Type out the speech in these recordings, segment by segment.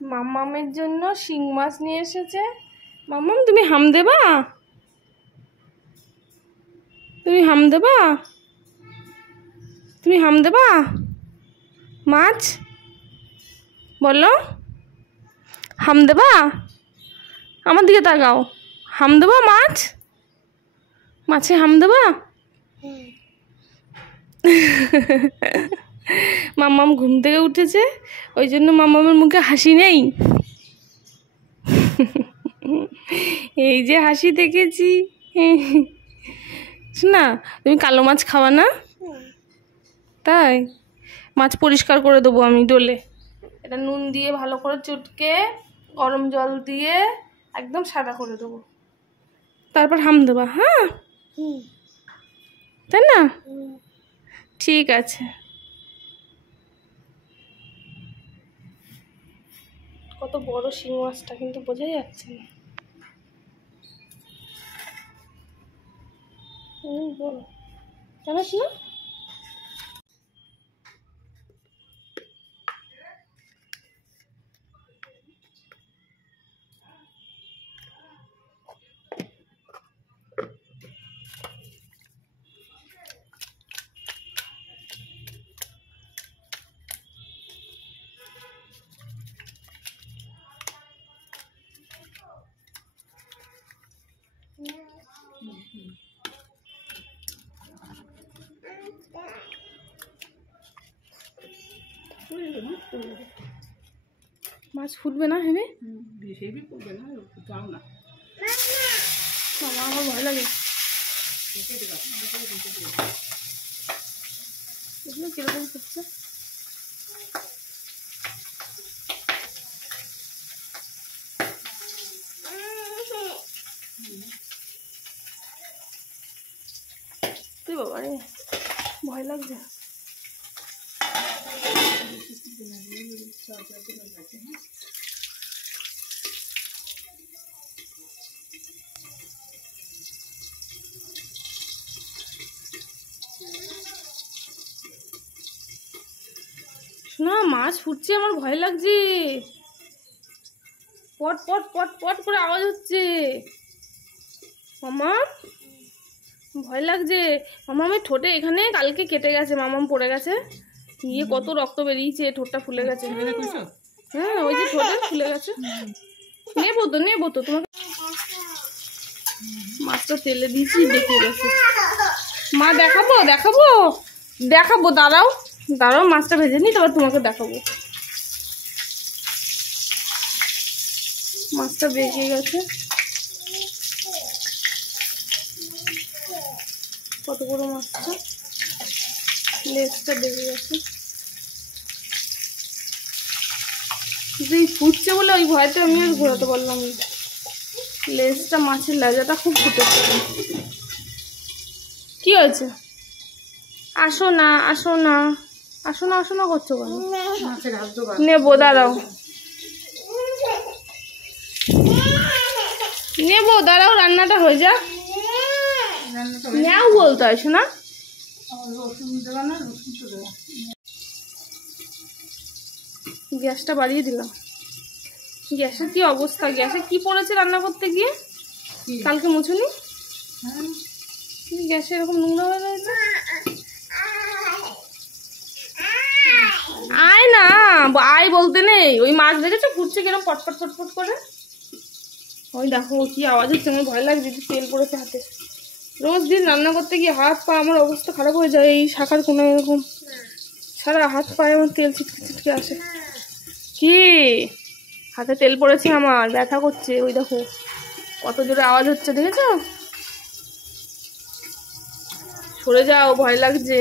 মাম্মামের জন্য শিং মাছ নিয়ে এসেছে। মাম্মাম তুমি হাম দেবা? তুমি হাম দেবা? তুমি হাম দেবা? মাছ বলো, হাম দেবা? আমার দিকে তাকাও। হাম দেবা মাছ? মাছে হাম দেবা? মাম্মাম ঘুম থেকে উঠেছে, ওই জন্য মাম্মামের মুখে হাসি নেই। এই যে হাসি দেখেছি। শোনা, তুমি কালো মাছ খাওয়া না? তাই মাছ পরিষ্কার করে দেবো আমি ডোলে। এটা নুন দিয়ে ভালো করে চটকে গরম জল দিয়ে একদম সাদা করে দেবো, তারপর হাম দেবা। হ্যাঁ তাই না? ঠিক আছে। কত বড় শিং মাছটা কিন্তু বোঝাই যাচ্ছে না। বড় জানাস না? মাছ ফুটবে না হেবে? বাবা আমার ভয় লাগে। এগুলো কিরকম ফুটছে? তুই বাবা রে, ভয় লাগছে। না মাছ ফুটছে, আমার ভয় লাগছে। পট পট পট পট করে আওয়াজ হচ্ছে। মামা ভয় লাগছে। মামামের ঠোঁটে এখানে কালকে কেটে গেছে, মামাম পড়ে গেছে, গিয়ে কত রক্ত বেরিয়েছে, ঠোঁটটা ফুলে গেছে। হ্যাঁ ওই যে ঠোঁটে ফুলে গেছে। নেবো তো তোমাকে। মাছটা তেলে দিয়েছি, দেখে গেছে। মা দেখাবো দেখাবো দেখাবো, দাঁড়াও দাঁড়াও, মাছটা ভেজে নি তারপর তোমাকে দেখাবো। মাছটা বেঁকে গেছে, কত বড় মাছটা, লেজটা বেঁকে গেছে। এই ফুটছে বলে ওই ভয়তে আমি আর ঘোরাতে পারলাম না। লেজটা, মাছের লেজাটা খুব ফুটেছে। কি হয়েছে? আসো না আসো না আসো না আসো না করছো কেন? নেবো, দাঁড়াও নেবো, দাঁড়াও রান্নাটা হয়ে যাক। নেও বলতে হয় শোনা। গ্যাসটা বাড়িয়ে দিলাম। গ্যাসের কি অবস্থা, গ্যাসে কি পড়েছে রান্না করতে গিয়ে? কালকে মুছুনি? গ্যাসে এরকম নোংরা হয়ে রয়েছে। আয় না, আয় বলতে নেই। ওই মাছ দেখেছো ফুটছে কিরকম পটপট পটপট করে? ওই দেখো কি আওয়াজ হচ্ছে, আমার ভয় লাগছে। তেল পড়েছে হাতে। রোজ দিন রান্না করতে গিয়ে হাত পা আমার অবস্থা খারাপ হয়ে যায়। এই শাখার কোনো এরকম সারা হাত পায়ে আমার তেল ছিটকে ছিটকে আসে। কি হাতে তেল পড়েছে, আমার ব্যথা করছে। ওই দেখো কত জোরে আওয়াজ হচ্ছে, দেখেছো? সরে যাও, ভয় লাগছে।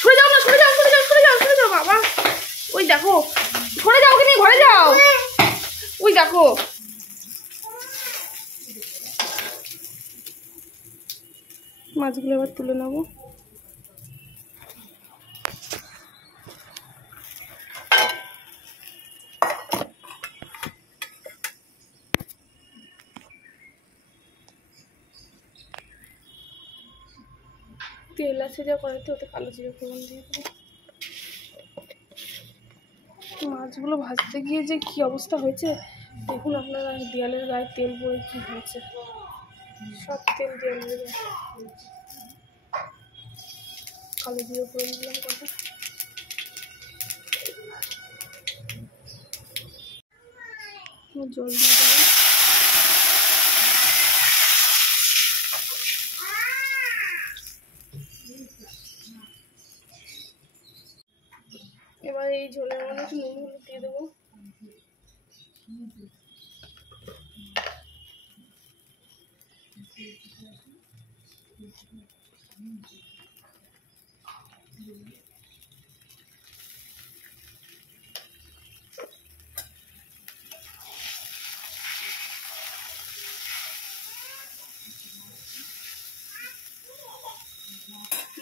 সরে যাও না, সরে যাও সরে যাও সরে যাও সরে যাও বাবা। ওই দেখো, সরে যাও, ওকে নিয়ে ঘরে যাও। ওই দেখো মাছগুলো এবার তুলে নেবো। তেল আছে যা করাতে, ওতে কালো জিরে ফোড়ন দিয়ে দেবো। মাছগুলো ভাজতে গিয়ে যে কি অবস্থা হয়েছে দেখুন আপনারা, দেয়ালের গায়ে তেল পড়ে কি হয়েছে, সব তেল দেয়ালের গায়ে। কালো জিরে ফোড়ন দিলাম কথা, জল দিয়ে দেবো। এবার এই ঝোলের মধ্যে একটু নুন হলুদ দিয়ে দেবো।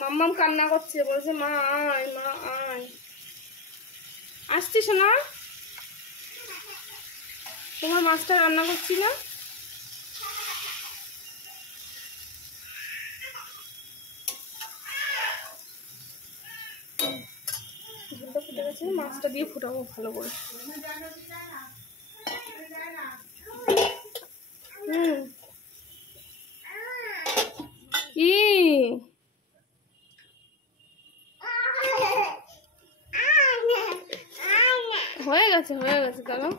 মাম্মাম কান্না করছে, বলছে মা আয়, মা আয়। আসছিস না, তোমার মাছটা রান্না করছি না। ঝোলটা ফুটে গেছে, মাছটা দিয়ে ফুটাবো ভালো করে। কি হয়ে গেছে, হয়ে গেছে, দাঁড়াও।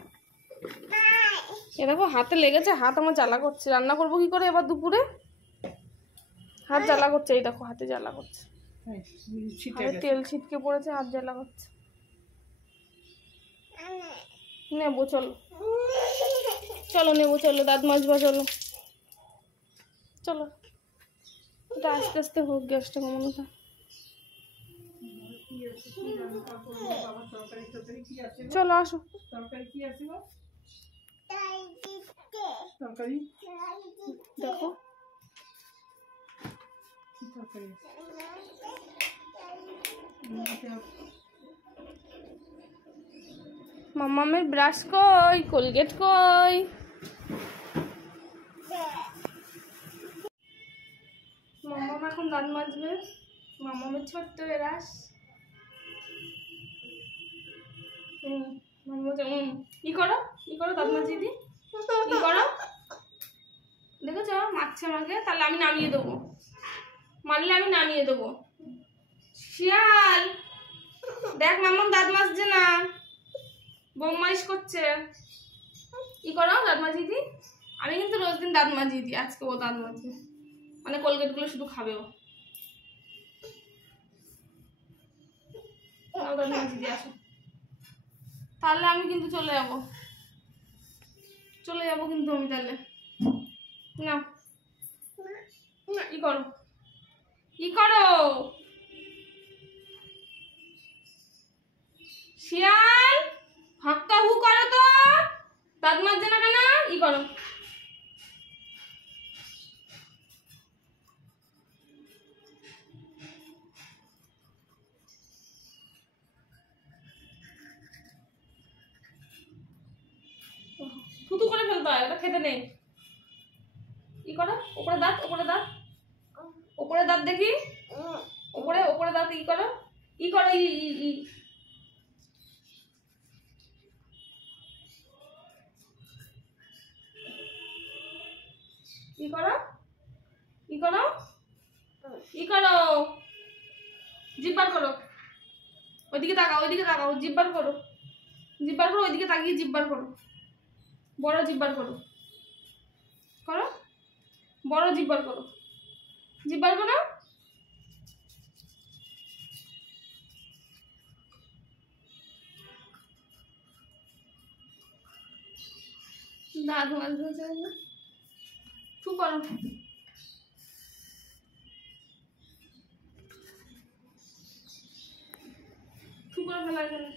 এ দেখো হাতে লেগেছে, হাত আমার জ্বালা করছে। রান্না করবো কি করে এবার দুপুরে, হাত জ্বালা করছে। এই দেখো হাতে জ্বালা করছে, তেল ছিটকে পড়েছে, হাত জ্বালা করছে। নেবো চলো, চলো নেবো, চলো দাঁত মাজবা, চলো চলো। এটা আস্তে আস্তে হোক, গ্যাসটা কমানো থাক। চলো আসো। দেখো মাম্মামের ব্রাশ কই, কোলগেট কই? মাম্মাম এখন দাঁত মাজবে। মাম্মামের ছোট্ট ব্রাশ। কি করো, কি করো, দাঁত মাজিয়ে দি, কি করো? দেখেছ মারছে আমাকে, তাহলে আমি নামিয়ে দেবো, মারলে আমি নামিয়ে দেবো। শিয়াল দেখ, মাম্মাম দাঁত মাজছে না, বদমাইশ করছে। কি করো, দাঁত মাজিয়ে দি। আমি কিন্তু রোজ দিন দাঁত মাজিয়ে দিই, আজকে ও দাঁত মাজবে, মানে কোলগেট গুলো শুধু খাবে ও। দাঁত মাজিয়ে দিয়ে আসো, তাহলে আমি কিন্তু চলে যাবো, চলে যাবো কিন্তু আমি তাহলে। না কি করো, কি করো? শিয়াল হাক্কা হু করো তো, দাঁত মাজছে না কেন? ই করো। থুতু করে ফেলতে হয়, ওটা খেতে নেই। ই করো, উপরে দাঁত, উপরে দাঁত, উপরে দাঁত দেখি, উপরে উপরে দাঁত। ই করো, ই করো, ই ই ই ই করো, ই করো, ই করো। জিব্বার করো, ওইদিকে তাকাও, ওইদিকে তাকাও, জিব্বার করো, জিব্বার করো, ওইদিকে তাকিয়ে জিব্বার করো, বড় জিব্বার করো, করো, বড় জিব্বার করো, জিব্বার করো। দাঁত মাজতে চাই না, থু করো। থু করে ফেলা গেলে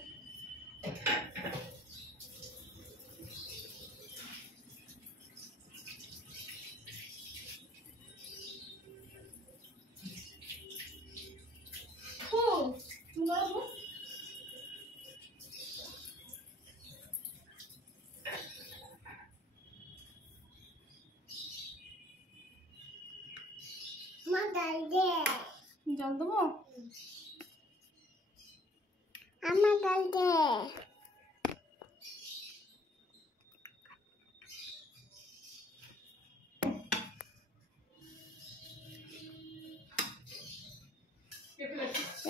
জল দেবো? আমার জল দে।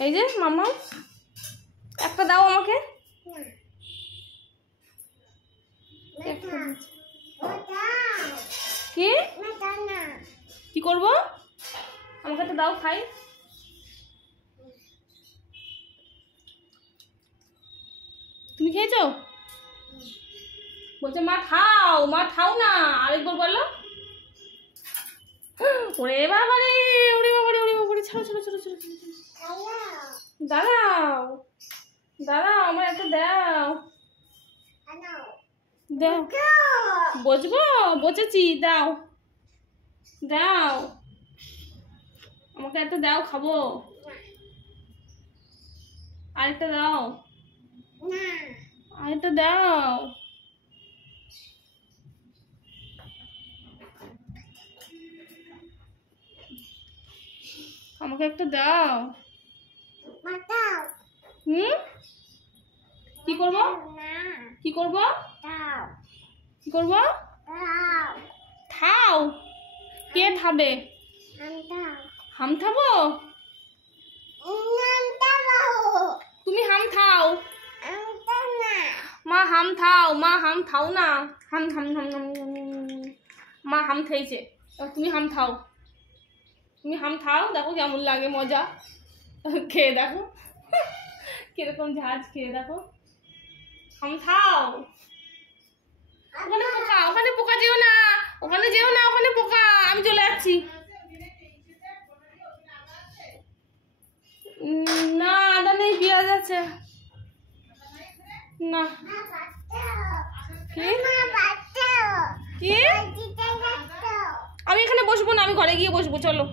এই যে মামা একটা দাও আমাকে। কি কি করবো? আমাকে একটা দাও খাই। তুমি খেয়েছো? বলছে মা খাও, মা খাও না। আরেকবার বলো। ওরে বাবা রে, ওরে বাবা রে, ওরে বাবা রে, ছাড়ো ছাড়ো ছাড়ো ছাড়ো। দাঁড়াও দাঁড়াও, আমার একটা দাও। দাও, বসবো? বসেছি, দাও দাও, আমাকে একটা দাও, খাবো। আরেকটা দাও, আরেকটা দাও। আমাকে একটা দাও। হুম, কি করবো? কি করবো? কি করবো? খাও। কে খাবে? হাম খাবো? তুমি হাম খাও। মা হাম খাও, মা হাম খাও না। হাম হাম হাম হাম। মা হাম খাইছে, তুমি হাম খাও। তুমি হাম খাও, দেখো কেমন লাগে, মজা। খেয়ে দেখো কিরকম ঝাঁজ, খেয়ে দেখো। হাম খাও। ওখানে পোকা, ওখানে পোকা, যেও না, ওখানে যেও না, ওখানে পোকা। আমি চলে যাচ্ছি। না, আদা নেই, পেঁয়াজ আছে। না। কি? আমি এখানে বসবো না, আমি ঘরে গিয়ে বসবো। চলো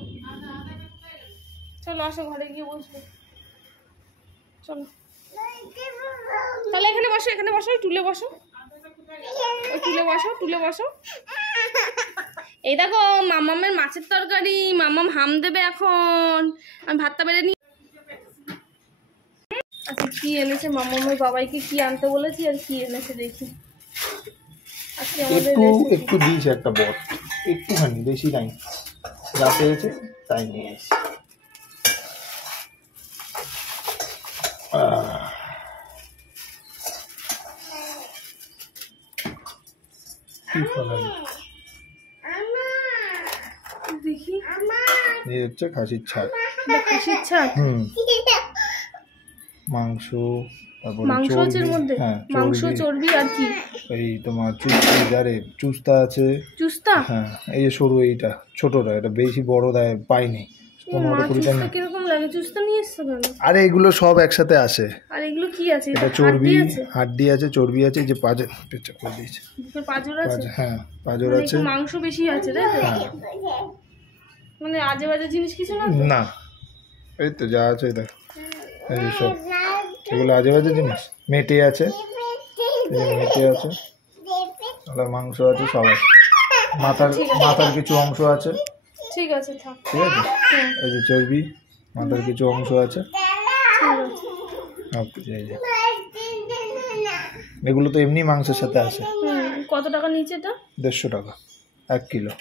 চলো, আসো, ঘরে গিয়ে বসবো। চলো তাহলে এখানে বসো, এখানে বসো, টুলে বসো, টুলে বসো, টুলে বসো। এই দেখো মামামের মাছের তরকারি, মামাম হাম দেবে এখন। আমি ভাতটা বেড়ে নি। আচ্ছা, কি এনেছে মামামের বাবাইকে, কি আনতে বলেছি আর কি এনেছে দেখি। আজকে আমাদের একটু দিয়েছে একটা বট, একটুখানি, বেশি নাই, যা পেয়েছে তাই নিয়ে এসেছি। দেখি, এই হচ্ছে খাসির ছাল। খাসির ছাল, মাংস, তারপরে মাংস আছে এর মধ্যে। হ্যাঁ, মাংস, চর্বি আর কি? এই তোমার চুস্তা আছে। চুস্তা? হ্যাঁ, এই যে সরু, এইটা ছোটটা, এটা বেশি বড় দেয় পাইনি। 15-20 টাকা। কিরকম লাগে? চুস্তা নিয়ে এসছো কেন? আরে এগুলো সব একসাথে আসে। আর এগুলো কি আছে? এটা চর্বি, হাড্ডি আছে, চর্বি আছে, এই যে পাঁজর পেঁচা করে দিয়েছে। পাঁজর আছে? হ্যাঁ, পাঁজর আছে। মাংস বেশি আছে, তাই তো? মানে আজে বাজে জিনিস কিছু না? না, এই তো যা আছে, দেখ এই যে সব, এগুলো আজে বাজে জিনিস। মেটে আছে, মেটে আছে, মাংস আছে, সব আছে। মাথার কিছু অংশ আছে। ঠিক আছে, থাক। ঠিক আছে, এই যে চর্বি, মাথার কিছু অংশ আছে। এগুলো তো এমনি মাংসের সাথে আছে। কত টাকা নিচে এটা? 150 টাকা 1 কিলো।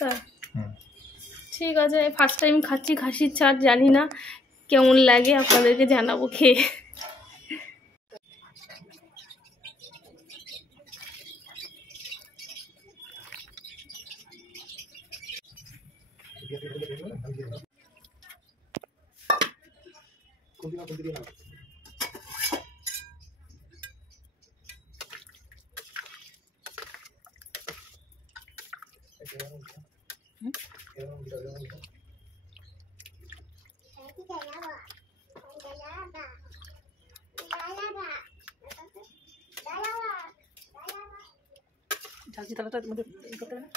তাই? ঠিক আছে, ফার্স্ট টাইম খাচ্ছি খাসির ছাড়, জানি না কেমন লাগে, আপনাদেরকে জানাবো খেয়ে। তালাটার মধ্যে করতে হবে।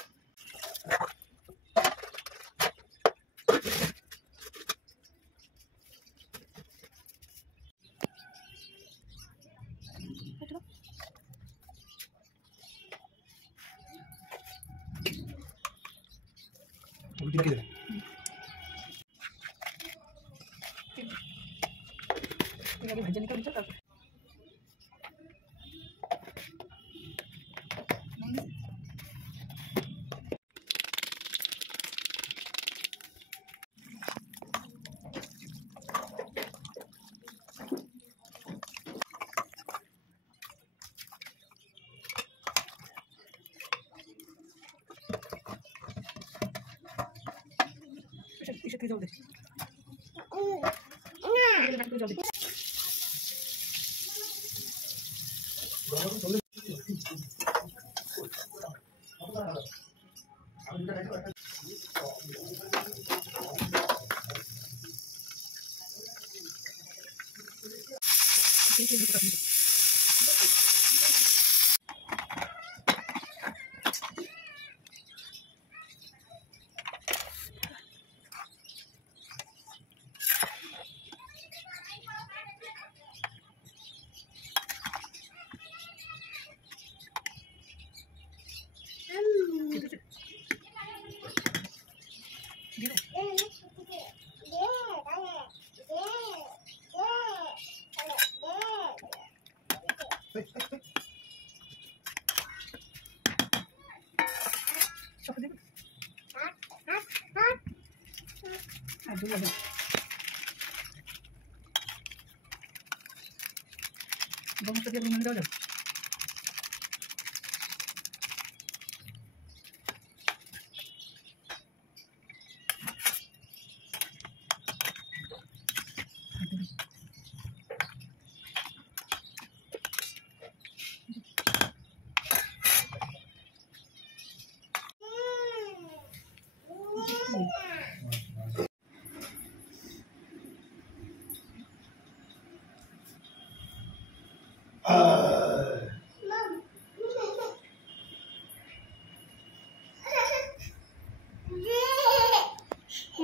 আগে ভেজে নিতে হবে তারপর इससे जल्दी जल्दी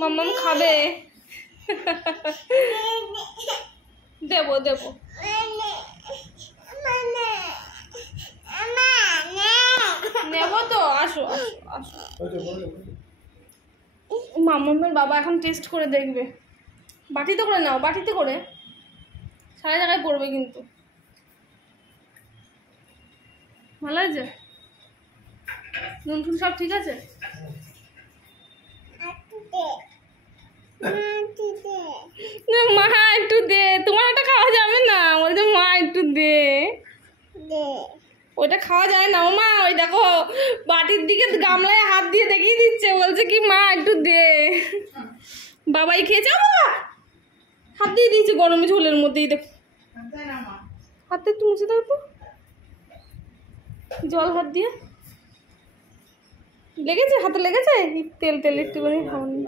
মাম্মাম খাবে দেবো দেবো নেবো তো আসো আসো আসো মাম্মামের বাবা এখন টেস্ট করে দেখবে বাটিতে করে নাও বাটিতে করে সারা জায়গায় পড়বে কিন্তু ভালো আছে নুন টুন সব ঠিক আছে মা একটু দে তোমার ওটা খাওয়া যাবে না বলছে মা একটু দে ওটা খাওয়া যায় না ও মা ওই দেখো বাটির দিকে গামলায় হাত দিয়ে দেখিয়ে দিচ্ছে বলছে কি মা একটু দে বাবাই খেয়েছে বাবা হাত দিয়ে দিয়েছে গরমে ঝোলের মধ্যেই দেখো হাতে একটু মুছে দাও তো জল হাত দিয়ে লেগেছে হাতে লেগেছে তেল তেল একটুখানি খাওয়ানি